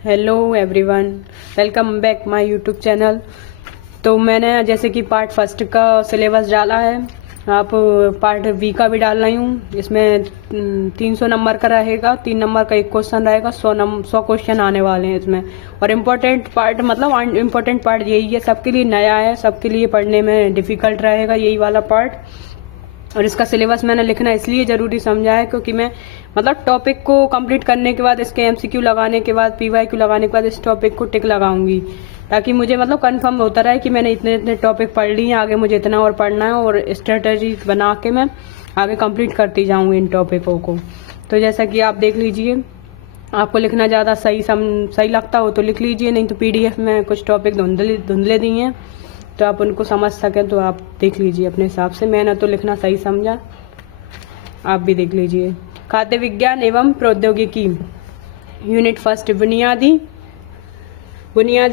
Hello everyone, welcome back my YouTube channel. तो मैंने जैसे कि पार्ट फर्स्ट का सिलेबस डाला है, आप पार्ट बी का भी डाल रही हूँ। इसमें 300 नंबर का रहेगा, 3 नंबर का एक क्वेश्चन रहेगा, 100 क्वेश्चन आने वाले हैं इसमें। और इम्पोर्टेंट पार्ट मतलब इम्पोर्टेंट पार्ट यही है, सबके लिए नया है, सबके लिए पढ़ने में डिफ़िकल्ट रहेगा यही वाला पार्ट। और इसका सिलेबस मैंने लिखना इसलिए ज़रूरी समझा है क्योंकि मैं मतलब टॉपिक को कंप्लीट करने के बाद, इसके एमसीक्यू लगाने के बाद, पीवाईक्यू लगाने के बाद इस टॉपिक को टिक लगाऊंगी, ताकि मुझे मतलब कंफर्म होता रहे कि मैंने इतने इतने टॉपिक पढ़ लिए, आगे मुझे इतना और पढ़ना है, और स्ट्रेटजी बना के मैं आगे कंप्लीट करती जाऊँगी इन टॉपिकों को। तो जैसा कि आप देख लीजिए, आपको लिखना ज़्यादा सही लगता हो तो लिख लीजिए, नहीं तो PDF में कुछ टॉपिक धुंधले दिए हैं, तो आप उनको समझ सकें तो आप देख लीजिए अपने हिसाब से। मैंने तो लिखना सही समझा, आप भी देख लीजिए। खाद्य विज्ञान एवं प्रौद्योगिकी, यूनिट फर्स्ट, बुनियादी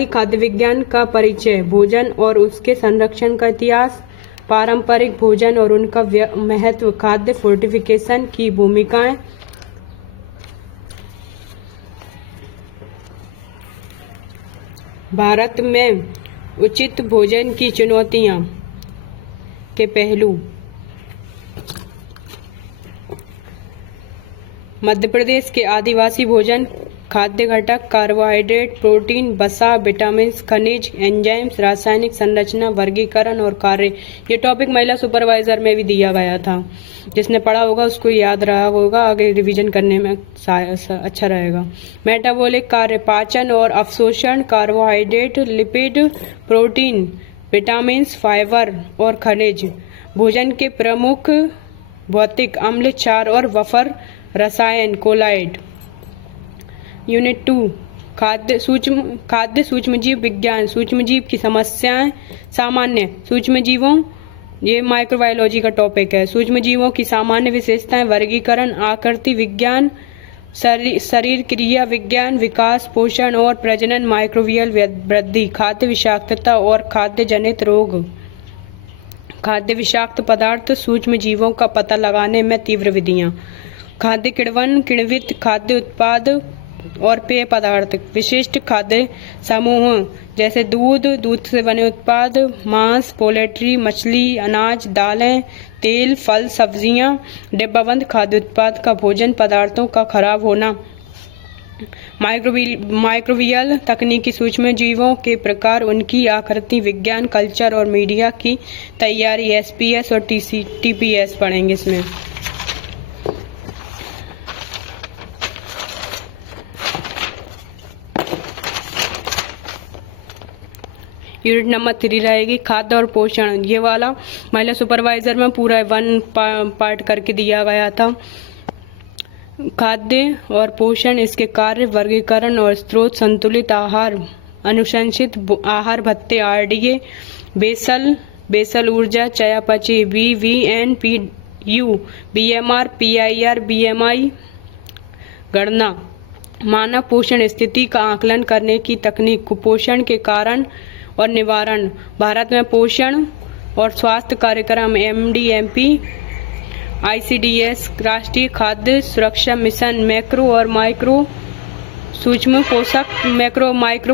खाद्य विज्ञान का परिचय, भोजन और उसके संरक्षण का इतिहास, पारंपरिक भोजन और उनका महत्व, खाद्य फोर्टिफिकेशन की भूमिकाएं, भारत में उचित भोजन की चुनौतियां के पहलू, मध्य प्रदेश के आदिवासी भोजन, खाद्य घटक, कार्बोहाइड्रेट, प्रोटीन, वसा, विटामिन, खनिज, एंजाइम्स, रासायनिक संरचना, वर्गीकरण और कार्य। ये टॉपिक महिला सुपरवाइजर में भी दिया गया था, जिसने पढ़ा होगा उसको याद रहा होगा, आगे रिवीजन करने में अच्छा रहेगा। मेटाबॉलिक कार्य, पाचन और अवशोषण, carbohydrate, lipid, protein, vitamin, fibre और खनिज, भोजन के प्रमुख भौतिक अम्ल, क्षार और बफर रसायन, कोलाइड। यूनिट 2, खाद्य सूक्ष्मजीव विज्ञान, सूक्ष्मजीव की समस्याएं, सामान्य सूक्ष्मजीवों, ये माइक्रोबायोलॉजी का टॉपिक है। सूक्ष्मजीवों की सामान्य विशेषताएं, वर्गीकरण, आकृति विज्ञान, शरीर क्रिया विज्ञान, विकास, पोषण और प्रजनन, माइक्रोबियल वृद्धि, खाद्य विषाक्तता और खाद्य जनित रोग, खाद्य विषाक्त पदार्थ, सूक्ष्म जीवों का पता लगाने में तीव्र विधियां, खाद्य किण्वन, किण्वित खाद्य उत्पाद और पेय पदार्थ, विशिष्ट खाद्य समूह जैसे दूध से बने उत्पाद, मांस, पोल्ट्री, मछली, अनाज, दालें, तेल, फल, सब्जियां, डिब्बाबंद खाद्य उत्पाद का भोजन पदार्थों का खराब होना, माइक्रोबियल तकनीकी, सूक्ष्म जीवों के प्रकार, उनकी आकृति विज्ञान, कल्चर और मीडिया की तैयारी, SPS और TPS पढ़ेंगे इसमें। यूनिट नंबर 3 रहेगी खाद्य और पोषण। ये वाला महिला सुपरवाइजर में पूरा 1 पार्ट करके दिया गया था। खाद्य और पोषण, इसके कार्य, वर्गीकरण और स्रोत, संतुलित आहार, अनुशंसित आहार भत्ते, RDA, बेसल ऊर्जा, चयापचय, VVN, PU, BMR, PIR, BMI गणना, मानव पोषण स्थिति का आकलन करने की तकनीक, कुपोषण के कारण और निवारण, भारत में पोषण और स्वास्थ्य कार्यक्रम, MDMP, ICDS, राष्ट्रीय खाद्य सुरक्षा मिशन, मैक्रो और माइक्रो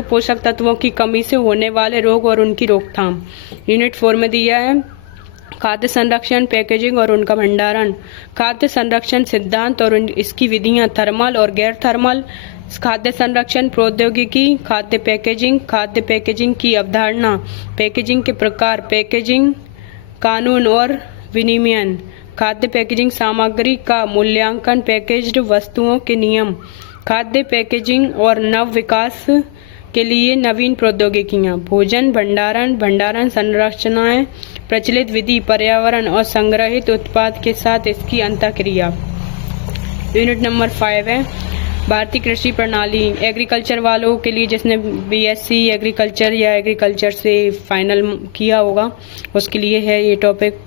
पोषक तत्वों की कमी से होने वाले रोग और उनकी रोकथाम। यूनिट 4 में दिया है खाद्य संरक्षण, पैकेजिंग और उनका भंडारण, खाद्य संरक्षण सिद्धांत और इसकी विधियां, थर्मल और गैर थर्मल, खाद्य संरक्षण प्रौद्योगिकी, खाद्य पैकेजिंग की अवधारणा, पैकेजिंग के प्रकार, पैकेजिंग कानून और विनियमन, खाद्य पैकेजिंग सामग्री का मूल्यांकन, पैकेज्ड वस्तुओं के नियम, खाद्य पैकेजिंग और नव विकास के लिए नवीन प्रौद्योगिकियां, भोजन भंडारण संरचनाएं, प्रचलित विधि, पर्यावरण और संग्रहित उत्पाद के साथ इसकी अंतःक्रिया। यूनिट नंबर 5 है भारतीय कृषि प्रणाली। एग्रीकल्चर वालों के लिए, जिसने BSc एग्रीकल्चर या एग्रीकल्चर से फाइनल किया होगा, उसके लिए है ये टॉपिक,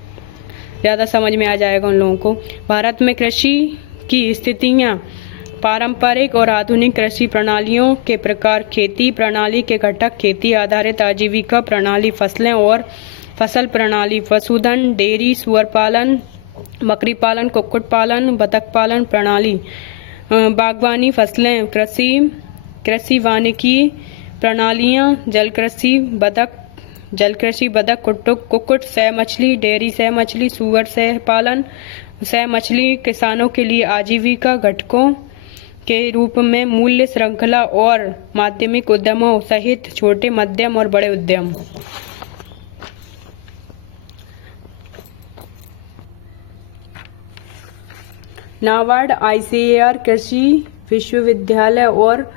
ज़्यादा समझ में आ जाएगा उन लोगों को। भारत में कृषि की स्थितियाँ, पारंपरिक और आधुनिक कृषि प्रणालियों के प्रकार, खेती प्रणाली के घटक, खेती आधारित आजीविका प्रणाली, फसलें और फसल प्रणाली, पशुधन, डेयरी, सुअर पालन, बकरी पालन, कुक्कुट पालन, बतख पालन प्रणाली, बागवानी, फसलें, कृषि कृषि वानिकी प्रणालियाँ, जल कृषि बतख, कुक्कुट सह मछली, डेयरी सह मछली, सुअर सह पालन सह मछली किसानों के लिए आजीविका घटकों के रूप में मूल्य श्रृंखला और माध्यमिक उद्यमों सहित छोटे, मध्यम और बड़े उद्यम। नाबार्ड, आईसीएआर, कृषि विश्वविद्यालय और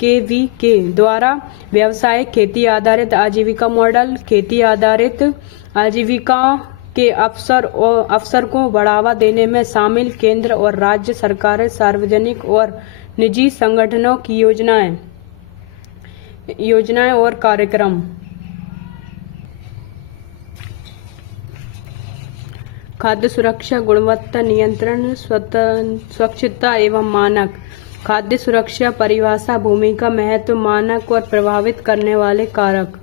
केवीके द्वारा व्यावसायिक खेती आधारित आजीविका मॉडल, खेती आधारित आजीविका के अवसर को बढ़ावा देने में शामिल केंद्र और राज्य सरकारें, सार्वजनिक और निजी संगठनों की योजनाएं और कार्यक्रम। खाद्य सुरक्षा, गुणवत्ता नियंत्रण, स्वच्छता एवं मानक। खाद्य सुरक्षा परिभाषा, भूमिका, महत्व, मानक और प्रभावित करने वाले कारक।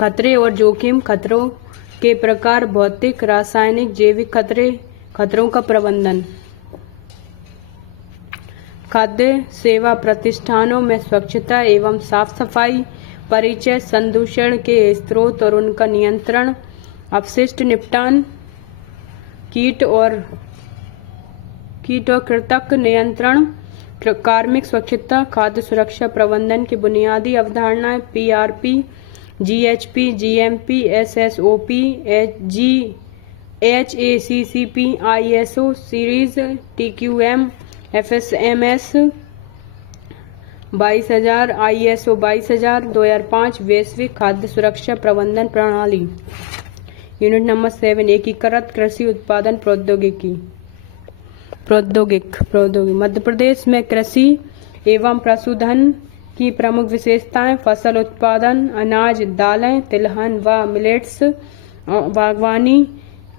खतरे और जोखिम, खतरों के प्रकार, भौतिक, रासायनिक, जैविक खतरों का प्रबंधन। खाद्य सेवा प्रतिष्ठानों में स्वच्छता एवं साफ सफाई, परिचय, संदूषण के स्रोत और उनका नियंत्रण, अपशिष्ट निपटान, कीट और कृंतक नियंत्रण, कार्मिक स्वच्छता। खाद्य सुरक्षा प्रबंधन की बुनियादी अवधारणाएं PRP, GHP, GMP, SSOP, HACCP, ISO series, TQM, FSMS 22000, ISO 22000, 2005 वैश्विक खाद्य सुरक्षा प्रबंधन प्रणाली। यूनिट नंबर 7, एकीकृत कृषि उत्पादन प्रौद्योगिकी। मध्य प्रदेश में कृषि एवं पशुधन की प्रमुख विशेषताएं: फसल उत्पादन, अनाज, दालें, तिलहन व मिलेट्स, बागवानी,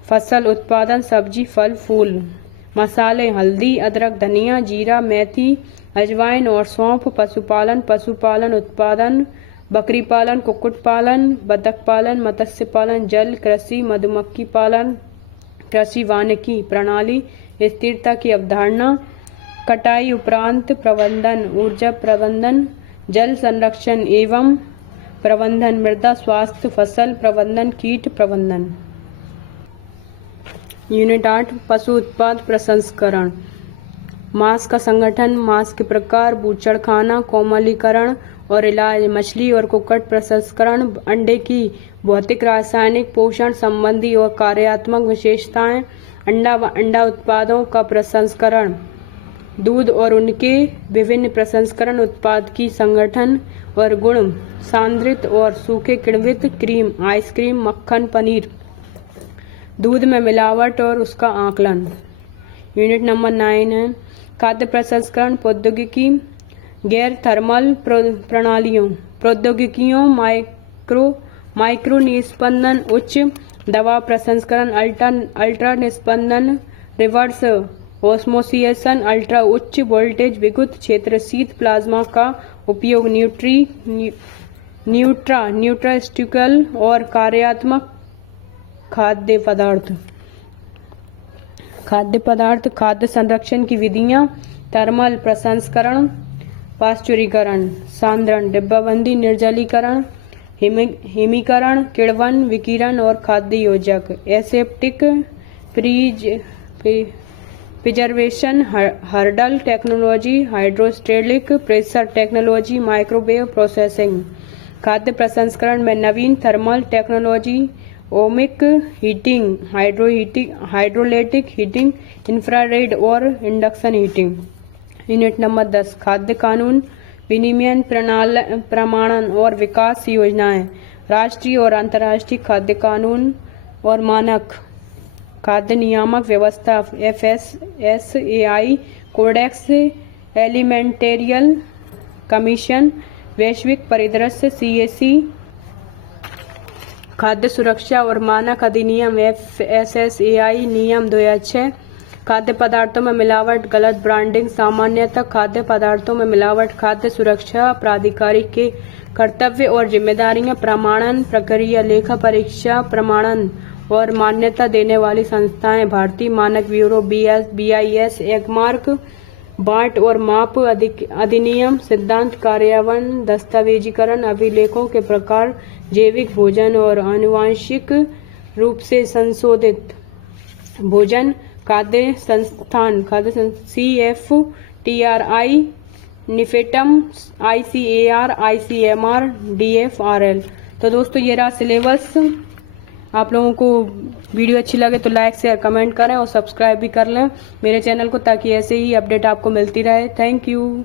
फसल उत्पादन, सब्जी, फल, फूल, मसाले, हल्दी, अदरक, धनिया, जीरा, मेथी, अजवाइन और सौंफ, पशुपालन उत्पादन, बकरी पालन, कुक्कुट पालन, बतख पालन, मत्स्य पालन, जल कृषि, मधुमक्खी पालन। कृषि वानिकी प्रणाली, स्थिरता की अवधारणा, कटाई उपरांत प्रबंधन, ऊर्जा प्रबंधन, जल संरक्षण एवं प्रबंधन, मृदा स्वास्थ्य, फसल प्रबंधन, कीट प्रबंधन। यूनिट 8, पशु उत्पाद प्रसंस्करण। मांस का संगठन, मांस के प्रकार, बूचड़खाना, कोमलीकरण और इलाज, मछली और कुक्कुट प्रसंस्करण, अंडे की भौतिक, रासायनिक, पोषण संबंधी और कार्यात्मक विशेषताएं, अंडा उत्पादों का प्रसंस्करण, दूध और उनके विभिन्न प्रसंस्करण उत्पाद की संगठन और गुण, सांद्रित और सूखे किण्वित, क्रीम, आइसक्रीम, मक्खन, पनीर, दूध में मिलावट और उसका आकलन। यूनिट नंबर 9 है खाद्य प्रसंस्करण प्रौद्योगिकी, गैर थर्मल प्रौद्योगिकियों, माइक्रो निस्पंदन, उच्च दबाव प्रसंस्करण, अल्ट्रा निस्पंदन, रिवर्स ऑस्मोसिएशन, अल्ट्रा उच्च वोल्टेज विद्युत क्षेत्र, शीत प्लाज्मा का उपयोग, न्यूट्रास्टिकल और कार्यात्मक खाद्य पदार्थ, खाद्य संरक्षण की विधियां, थर्मल प्रसंस्करण, पाश्चुरीकरण, सांद्रण, डिब्बाबंदी, निर्जलीकरण, हिमीकरण, किण्वन, विकिरण और खाद्य योजक, aseptic preservation, hurdle technology, hydrostatic pressure technology, microwave processing. खाद्य प्रसंस्करण में नवीन thermal technology, ohmic heating, hydrolytic heating, infrared और इंडक्शन हीटिंग। यूनिट नंबर 10 खाद्य कानून, विनियमन, प्रमाणन और विकास योजनाएं, राष्ट्रीय और अंतर्राष्ट्रीय खाद्य कानून और मानक, खाद्य नियामक व्यवस्था, FSSAI, कोडेक्स एलिमेंटेरियल कमीशन, वैश्विक परिदृश्य, CAC, खाद्य सुरक्षा और मानक अधिनियम, FSSAI नियम 2006, खाद्य पदार्थों में मिलावट, गलत ब्रांडिंग, सामान्यतः खाद्य पदार्थों में मिलावट, खाद्य सुरक्षा प्राधिकारी के कर्तव्य और जिम्मेदारियां, प्रमाणन प्रक्रिया, लेखा परीक्षा, प्रमाणन और मान्यता देने वाली संस्थाएं, भारतीय मानक ब्यूरो, BIS, एगमार्क, बाट और माप अधिनियम, सिद्धांत कार्यान्वयन, दस्तावेजीकरण, अभिलेखों के प्रकार, जैविक भोजन और आनुवांशिक रूप से संशोधित भोजन, खाद्य संस्थान CFTRI, निफेटम ICAR, ICMR, DFRL। तो दोस्तों ये रहा सिलेबस। आप लोगों को वीडियो अच्छी लगे तो लाइक शेयर कमेंट करें और सब्सक्राइब भी कर लें मेरे चैनल को, ताकि ऐसे ही अपडेट आपको मिलती रहे। Thank you.